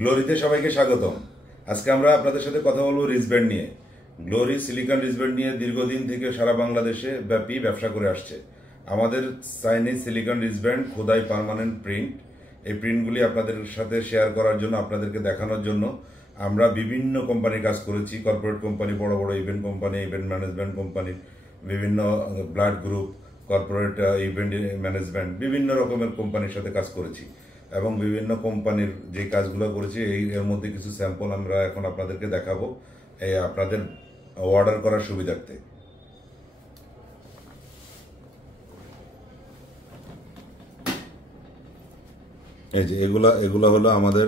গ্লোরিতে সবাইকে স্বাগতম। আজকে আমরা আপনাদের সাথে কথা বলবো রিস্টব্যান্ড নিয়ে। গ্লোরি সিলিকন রিস্টব্যান্ড নিয়ে দীর্ঘদিন থেকে সারা বাংলাদেশে ব্যাপী ব্যবসা করে আসছে। আমাদের চাইনিজ সিলিকন রিস্টব্যান্ড খোদাই পার্মানেন্ট প্রিন্ট, এই প্রিন্টগুলি আপনাদের সাথে শেয়ার করার জন্য, আপনাদেরকে দেখানোর জন্য আমরা বিভিন্ন কোম্পানির কাজ করেছি। কর্পোরেট কোম্পানি, বড় বড় event company, event management company, বিভিন্ন blood group, corporate event management, বিভিন্ন রকমের কোম্পানির সাথে কাজ করেছি এবং বিভিন্ন কোম্পানির যে কাজগুলো করেছি এর মধ্যে কিছু স্যাম্পল আমরা এখন আপনাদেরকে দেখাবো আপনাদের অর্ডার করার সুবিধার্থে। এই যে এগুলা হলো আমাদের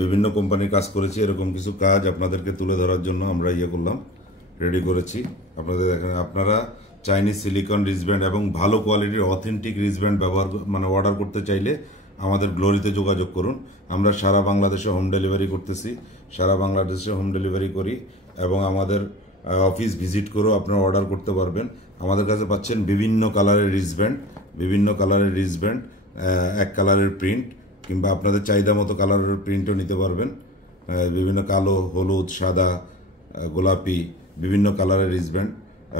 বিভিন্ন কোম্পানির কাজ করেছি। এরকম কিছু কাজ আপনাদেরকে তুলে ধরার জন্য আমরা করলাম, রেডি করেছি। আপনাদের দেখেন, আপনারা চাইনিজ সিলিকন রিস্টব্যান্ড এবং ভালো কোয়ালিটির অথেন্টিক রিস্টব্যান্ড অর্ডার করতে চাইলে আমাদের গ্লোরিতে যোগাযোগ করুন। আমরা সারা বাংলাদেশে হোম ডেলিভারি করতেছি, সারা বাংলাদেশে হোম ডেলিভারি করি এবং আমাদের অফিস ভিজিট করেও আপনারা অর্ডার করতে পারবেন। আমাদের কাছে পাচ্ছেন বিভিন্ন কালারের রিস্টব্যান্ড, এক কালারের প্রিন্ট, কিংবা আপনাদের চাহিদা মতো কালারের প্রিন্টও নিতে পারবেন। বিভিন্ন কালো, হলুদ, সাদা, গোলাপি, বিভিন্ন কালারের রিস্টব্যান্ড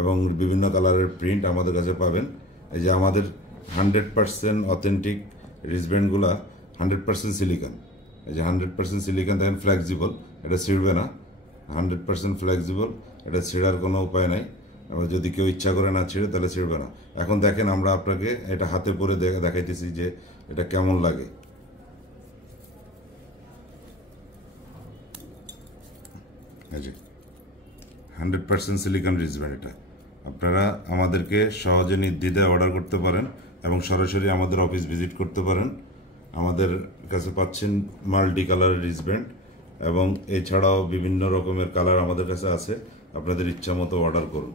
এবং বিভিন্ন কালারের প্রিন্ট আমাদের কাছে পাবেন। এই যে আমাদের 100% অথেন্টিক রিস্টব্যান্ডগুলা 100% সিলিকন। এই যে 100% সিলিকন, দেখেন ফ্লেক্সিবল, এটা ছিঁড়বে না। 100% ফ্লেক্সিবল, এটা ছিঁড়ার কোনো উপায় নাই। যদি কেউ ইচ্ছা করে না ছিঁড়ে তাহলে ছিঁড়বে না। এখন দেখেন, আমরা আপনাকে এটা হাতে পরে দেখাইতেছি যে এটা কেমন লাগে। এই যে 100% সিলিকন রিস্টব্যান্ড, এটা আপনারা আমাদেরকে সহজে নির্দ্বিধায় অর্ডার করতে পারেন এবং সরাসরি আমাদের অফিস ভিজিট করতে পারেন। আমাদের কাছে পাচ্ছেন মাল্টি কালারের রিস্টব্যান্ড এবং এছাড়াও বিভিন্ন রকমের কালার আমাদের কাছে আছে। আপনাদের ইচ্ছা মতো অর্ডার করুন।